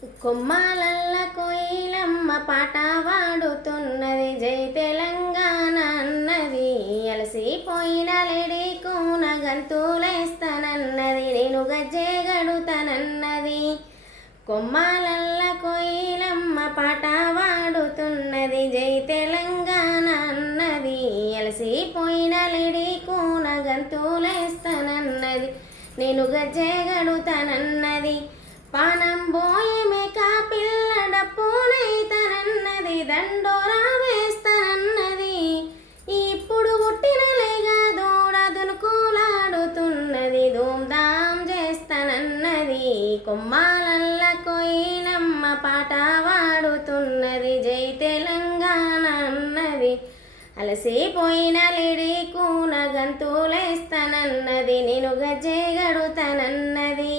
కొమ్మాలల్ల కోయిలమ్మ పాట పాడుతున్నది, జై తెలంగాణ అన్నది. అలసిపోయిన లేడి కూన గంతులేస్తానన్నది, నేను గజ్జె గడుతానన్నది. కొమ్మాలల్ల కోయిలమ్మ పాట పాడుతున్నది, జై తెలంగాణ అన్నది. అలసిపోయిన లేడి కూన గంతులేస్తానన్నది, నేను గజ్జె గడుతానన్నది. పానం బోయే మేక పిల్ల డప్పునైతనన్నది, దండోరా వేస్తానన్నది. ఇప్పుడు పుట్టిన లేగ దూడ దునుకులాడుతున్నది, ధూమ్ధాం చేస్తానన్నది. కొమ్మాలల్ల కోయిలమ్మ పాట పాడుతున్నది, జై తెలంగాణ అన్నది. అలసిపోయిన లేడి కూన గంతులేస్తానన్నది, నేను గజ్జె గడుతానన్నది.